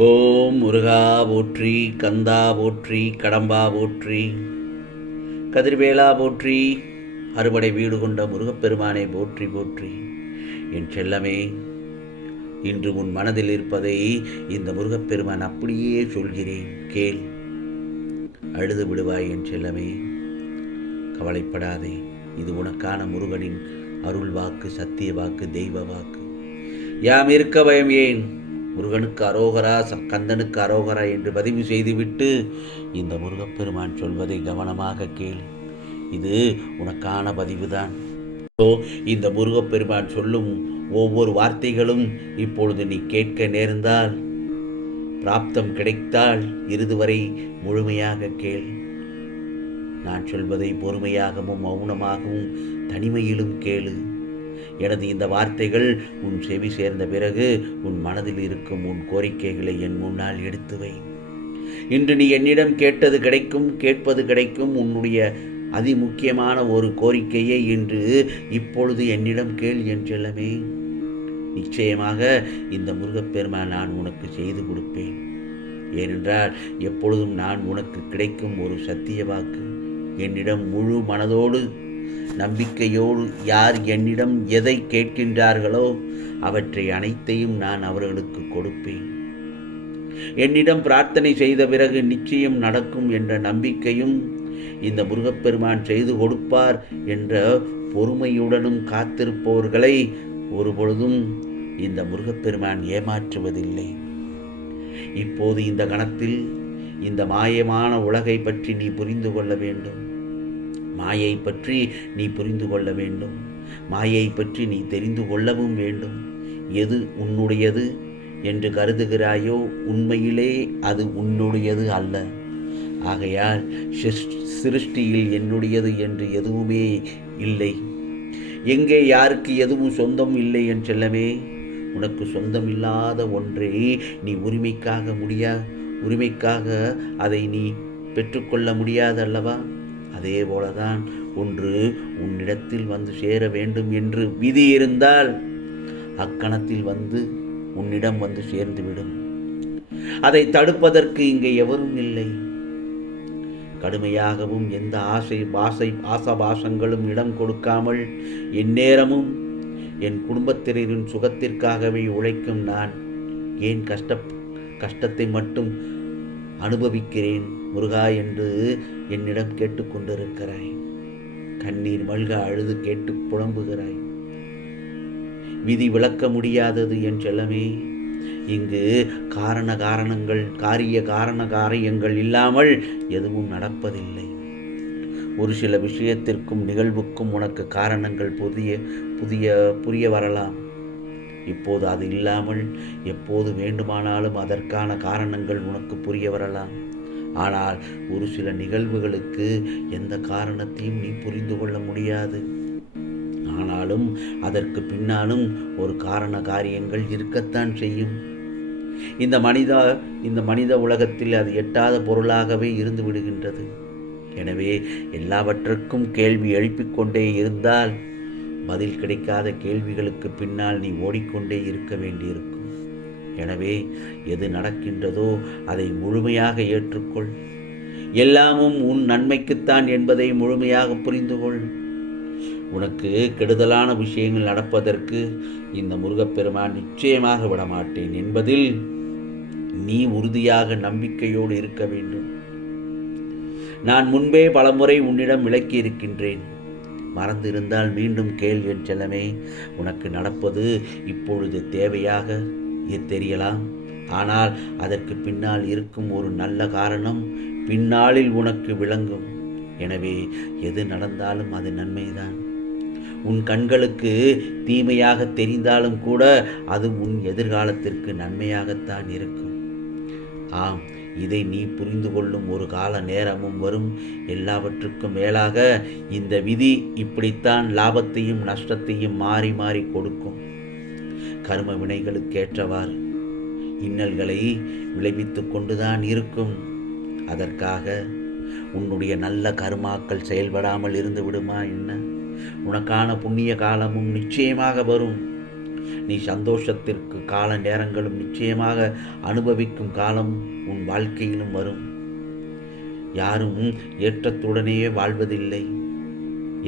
ஓம் முருகா போற்றி, கந்தா போற்றி, கடம்பா போற்றி, கதிர்வேலா போற்றி, அறுபடை வீடு கொண்ட முருகப்பெருமானை போற்றி போற்றி. என் செல்லமே, இன்று உன் மனதில் இருப்பதை இந்த முருகப்பெருமான் அப்படியே சொல்கிறேன், கேள். அழுது விடுவாய் என் செல்லமே, கவலைப்படாதே. இது உனக்கான முருகனின் அருள் வாக்கு, சத்திய வாக்கு, தெய்வ வாக்கு. யாம் இருக்க பயம் ஏன்? முருகனுக்கு அரோகரா, கந்தனுக்கு அரோகரா என்று பதிவு செய்துவிட்டு இந்த முருகப்பெருமான் சொல்வதை கவனமாக கேள். இது உனக்கான பதிவுதான். இந்த முருகப்பெருமான் சொல்லும் ஒவ்வொரு வார்த்தைகளும் இப்பொழுது நீ கேட்க நேர்ந்தால், பிராப்தம் கிடைத்தால் இறுதி வரை முழுமையாக கேள். நான் சொல்வதை பொறுமையாகவும் மௌனமாகவும் தனிமையிலும் கேளு. எனது இந்த வார்த்தைகள் உன் செவி சேர்ந்த பிறகு உன் மனதில் இருக்கும் உன் கோரிக்கைகளை என் முன்னால் எடுத்து வை. இன்று நீ என்னிடம் கேட்டது கிடைக்கும், கேட்பது கிடைக்கும். உன்னுடைய அதிமுக்கியமான ஒரு கோரிக்கையை இன்று இப்பொழுது என்னிடம் கேள் என் செல்லமே. நிச்சயமாக இந்த முருகப்பெருமான் நான் உனக்கு செய்து கொடுப்பேன். ஏனென்றால் எப்பொழுதும் நான் உனக்கு கிடைக்கும் ஒரு சத்திய வாக்கு. என்னிடம் முழு மனதோடு நம்பிக்கையோடு யார் என்னிடம் எதை கேட்கின்றார்களோ அவற்றை அனைத்தையும் நான் அவர்களுக்கு கொடுப்பேன். என்னிடம் பிரார்த்தனை செய்த பிறகு நிச்சயம் நடக்கும் என்ற நம்பிக்கையும் இந்த முருகப்பெருமான் செய்து கொடுப்பார் என்ற பொறுமையுடனும் காத்திருப்பவர்களை ஒருபொழுதும் இந்த முருகப்பெருமான் ஏமாற்றுவதில்லை. இப்போது இந்த கணத்தில் இந்த மாயமான உலகை பற்றி நீ புரிந்து கொள்ள வேண்டும். மாயை பற்றி நீ புரிந்து கொள்ள வேண்டும். மாயை பற்றி நீ தெரிந்து கொள்ளவும் வேண்டும். எது உன்னுடையது என்று கருதுகிறாயோ உண்மையிலே அது உன்னுடையது அல்ல. ஆகையால் சிருஷ்டியில் என்னுடையது என்று எதுவுமே இல்லை. எங்கே யாருக்கு எதுவும் சொந்தம் இல்லை என் செல்லமே. உனக்கு சொந்தம் இல்லாத ஒன்றை நீ உரிமைக்காக அதை நீ பெற்றுக்கொள்ள முடியாது அல்லவா? அதே போலதான் ஒன்று உன்னிடத்தில் வந்து சேர வேண்டும் என்று விதி இருந்தால் அக்கணத்தில் உன்னிடம் வந்து சேர்ந்துவிடும். அதை தடுப்பதற்கு இங்கே எவரும் இல்லை. கடுமையாகவும் எந்த ஆசபாசங்களும் இடம் கொடுக்காமல் எந்நேரமும் என் குடும்பத்தினரின் சுகத்திற்காகவே உழைக்கும் நான் ஏன் கஷ்டத்தை மட்டும் அனுபவிக்கிறேன் முருகா என்று என்னிடம் கேட்டுக்கொண்டிருக்கிறாய். கண்ணீர் மல்க அழுது கேட்டு புலம்புகிறாய். விதி விளக்க முடியாதது என் செல்லமே. இங்கு காரியங்கள் இல்லாமல் எதுவும் நடப்பதில்லை. ஒரு சில விஷயத்திற்கும் நிகழ்வுக்கும் உனக்கு காரணங்கள் புரிய வரலாம். இப்போது அது இல்லாமல் எப்போது வேண்டுமானாலும் அதற்கான காரணங்கள் உனக்கு புரிய வரலாம். ஆனால் ஒரு சில நிகழ்வுகளுக்கு எந்த காரணத்தையும் நீ புரிந்து கொள்ள முடியாது. ஆனாலும் அதற்கு பின்னாலும் ஒரு காரியங்கள் இருக்கத்தான் செய்யும். இந்த மனித உலகத்தில் அது எட்டாத பொருளாகவே இருந்து விடுகின்றது. எனவே எல்லாவற்றுக்கும் கேள்வி எழுப்பிக் கொண்டே இருந்தால் பதில் கிடைக்காத கேள்விகளுக்கு பின்னால் நீ ஓடிக்கொண்டே இருக்க வேண்டியிருக்கும். எனவே எது நடக்கின்றதோ அதை முழுமையாக ஏற்றுக்கொள். எல்லாமும் உன் நன்மைக்குத்தான் என்பதை முழுமையாக புரிந்து கொள். உனக்கு கெடுதலான விஷயங்கள் நடப்பதற்கு இந்த முருகப்பெருமான் நிச்சயமாக விடமாட்டேன் என்பதில் நீ உறுதியாக நம்பிக்கையோடு இருக்க வேண்டும். நான் முன்பே பலமுறை உன்னிடம் விளக்கி இருக்கின்றேன். மறந்து இருந்தால் மீண்டும் கேள் என் செல்லமே. உனக்கு நடப்பது இப்பொழுது தேவையாக தெரியலாம். ஆனால் அதற்கு பின்னால் இருக்கும் ஒரு நல்ல காரணம் பின்னாளில் உனக்கு விளங்கும். எனவே எது நடந்தாலும் அது நன்மைதான். உன் கண்களுக்கு தீமையாக தெரிந்தாலும் கூட அது உன் எதிர்காலத்திற்கு நன்மையாகத்தான் இருக்கும். ஆம், இதை நீ புரிந்து கொள்ளும் ஒரு கால நேரமும் வரும். எல்லாவற்றுக்கும் மேலாக இந்த விதி இப்படித்தான் லாபத்தையும் நஷ்டத்தையும் மாறி மாறி கொடுக்கும். கர்ம வினைகளுக்கேற்றவாறு இன்னல்களை விளைவித்து கொண்டுதான் இருக்கும். அதற்காக உன்னுடைய நல்ல கர்மாக்கள் செயல்படாமல் இருந்து விடுமா என்ன? உனக்கான புண்ணிய காலமும் நிச்சயமாக வரும். நீ சந்தோஷத்திற்கு கால நேரங்களும் நிச்சயமாக அனுபவிக்கும் காலம் உன் வாழ்க்கையிலும் வரும். யாரும் ஏற்றத்துடனேயே வாழ்வதில்லை,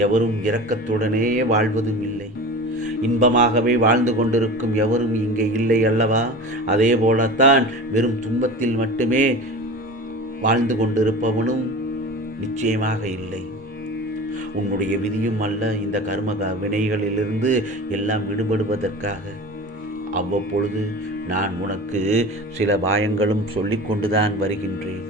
எவரும் இரக்கத்துடனேயே வாழ்வதும் இல்லை. இன்பமாகவே வாழ்ந்து கொண்டிருக்கும் எவரும் இங்கே இல்லை அல்லவா? அதே போலத்தான் வெறும் துன்பத்தில் மட்டுமே வாழ்ந்து கொண்டிருப்பவனும் நிச்சயமாக இல்லை. உன்னுடைய விதியும் அல்ல இந்த கர்ம வினைகளிலிருந்து எல்லாம் விடுபடுவதற்காக அவ்வப்பொழுது நான் உனக்கு சில பாயங்களும் சொல்லிக் கொண்டுதான் வருகின்றேன்.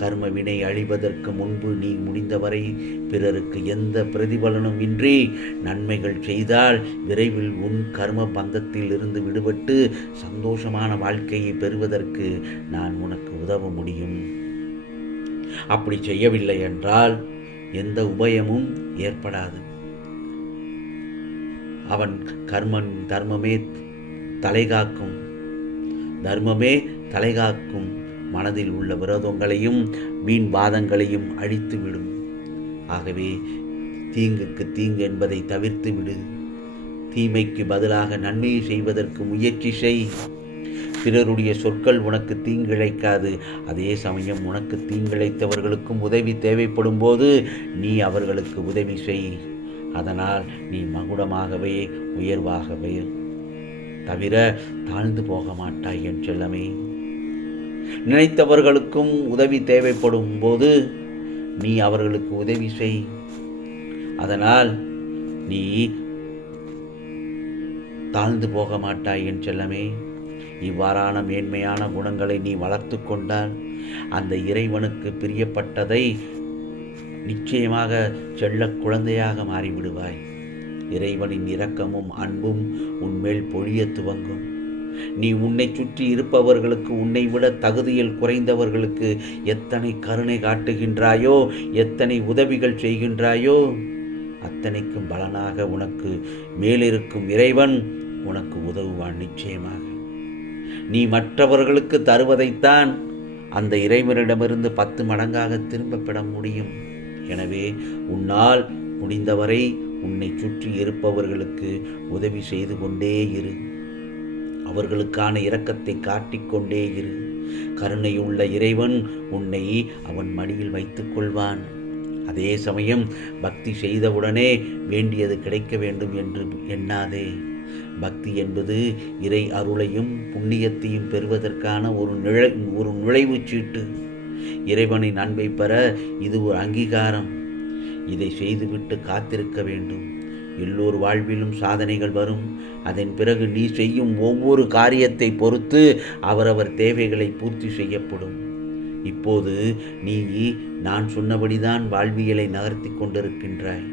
கர்ம வினை அழிவதற்கு முன்பு நீ முடிந்தவரை பிறருக்கு எந்த பிரதிபலனும் இன்றி நன்மைகள் செய்தால் விரைவில் உன் கர்ம பந்தத்தில் இருந்து விடுபட்டு சந்தோஷமான வாழ்க்கையை பெறுவதற்கு நான் உனக்கு உதவ முடியும். அப்படி செய்யவில்லை என்றால் எந்த உபயமும் ஏற்படாது. அவன் தர்மமே தலைகாக்கும், தர்மமே தலைகாக்கும். மனதில் உள்ள விரோதங்களையும் வீண் வாதங்களையும் அழித்துவிடும். ஆகவே தீங்குக்கு தீங்கு என்பதை தவிர்த்து விடு. தீமைக்கு பதிலாக நன்மையை செய்வதற்கு முயற்சி செய். பிறருடைய சொற்கள் உனக்கு தீங்கிழைக்காது. அதே சமயம் உனக்கு தீங்கிழைத்தவர்களுக்கும் உதவி தேவைப்படும் போது நீ அவர்களுக்கு உதவி செய். அதனால் நீ மகுடமாகவே உயர்வாகவே தவிர தாழ்ந்து போக மாட்டாய் என் செல்லமே. நினைத்தவர்களுக்கும் உதவி தேவைப்படும் போது நீ அவர்களுக்கு உதவி செய். அதனால் நீ தாழ்ந்து போக மாட்டாய் என் செல்லமே. இவ்வாறான மேன்மையான குணங்களை நீ வளர்த்து கொண்டால் அந்த இறைவனுக்கு பிரியப்பட்டதை நிச்சயமாக செல்ல குழந்தையாக மாறிவிடுவாய். இறைவனின் இரக்கமும் அன்பும் உன்மேல் பொழிய துவங்கும். நீ உன்னை சுற்றி இருப்பவர்களுக்கு, உன்னை விட தகுதியில் குறைந்தவர்களுக்கு எத்தனை கருணை காட்டுகின்றாயோ, எத்தனை உதவிகள் செய்கின்றாயோ, அத்தனைக்கும் பலனாக உனக்கு மேலிருக்கும் இறைவன் உனக்கு உதவுவான் நிச்சயமாக. நீ மற்றவர்களுக்கு தருவதைத்தான் அந்த இறைவனிடமிருந்து 10 மடங்காக திரும்ப பெற முடியும். எனவே உன்னால் முடிந்தவரை உன்னை சுற்றி இருப்பவர்களுக்கு உதவி செய்து கொண்டே இரு. அவர்களுக்கான இரக்கத்தை காட்டிக்கொண்டே இரு. கருணையுள்ள இறைவன் உன்னை அவன் மடியில் வைத்துக் கொள்வான். அதே சமயம் பக்தி செய்தவுடனே வேண்டியது கிடைக்க வேண்டும் என்று எண்ணாதே. பக்தி என்பது இறை அருளையும் புண்ணியத்தையும் பெறுவதற்கான ஒரு நுழைவுச் சீட்டு. இறைவனின் அன்பை பெற இது ஒரு அங்கீகாரம். இதை செய்துவிட்டு காத்திருக்க வேண்டும். எல்லோர் வாழ்விலும் சாதனைகள் வரும். அதன் பிறகு நீ செய்யும் ஒவ்வொரு காரியத்தை பொறுத்து அவரவர் தேவைகளை பூர்த்தி செய்யப்படும். இப்போது நீ நான் சொன்னபடிதான் வாழ்வியலை நகர்த்தி கொண்டிருக்கின்றாய்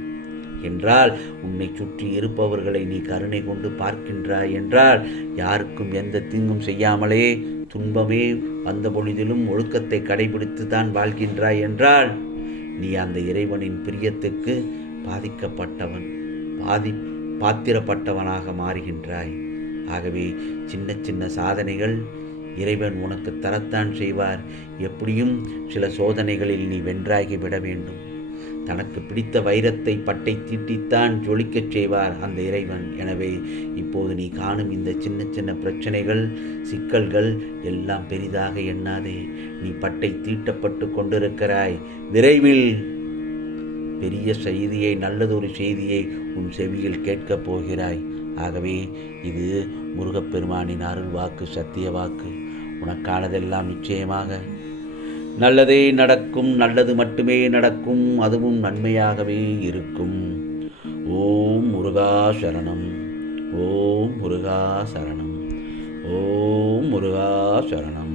என்றால், உன்னை சுற்றி இருப்பவர்களை நீ கருணை கொண்டு பார்க்கின்றாய் என்றால், யாருக்கும் எந்த தீங்கும் செய்யாமலே துன்பமே வந்த பொழுதிலும் ஒழுக்கத்தை கடைபிடித்து தான் வாழ்கின்றாய் என்றால், நீ அந்த இறைவனின் பிரியத்துக்கு பாத்திரப்பட்டவனாக மாறுகின்றாய். ஆகவே சின்ன சின்ன சாதனைகள் இறைவன் உனக்கு தரத்தான் செய்வார். எப்படியும் சில சோதனைகளில் நீ வென்றாகிவிட வேண்டும். தனக்கு பிடித்த வைரத்தை பட்டை தீட்டித்தான் ஜொலிக்கச் செய்வார் அந்த இறைவன். எனவே இப்போது நீ காணும் இந்த சின்ன சின்ன பிரச்சனைகள், சிக்கல்கள் எல்லாம் பெரிதாக எண்ணாதே. நீ பட்டை தீட்டப்பட்டு கொண்டிருக்கிறாய். விரைவில் பெரிய செய்தியை, நல்லதொரு செய்தியை உன் செவியில் கேட்கப் போகிறாய். ஆகவே இது முருகப்பெருமானின் அருள் வாக்கு, சத்திய வாக்கு. உனக்கானதெல்லாம் நிச்சயமாக நல்லதே நடக்கும். நல்லது மட்டுமே நடக்கும். அதுவும் நன்மையாகவே இருக்கும். ஓம் முருகா சரணம். ஓம் முருகா சரணம். ஓம் முருகா சரணம்.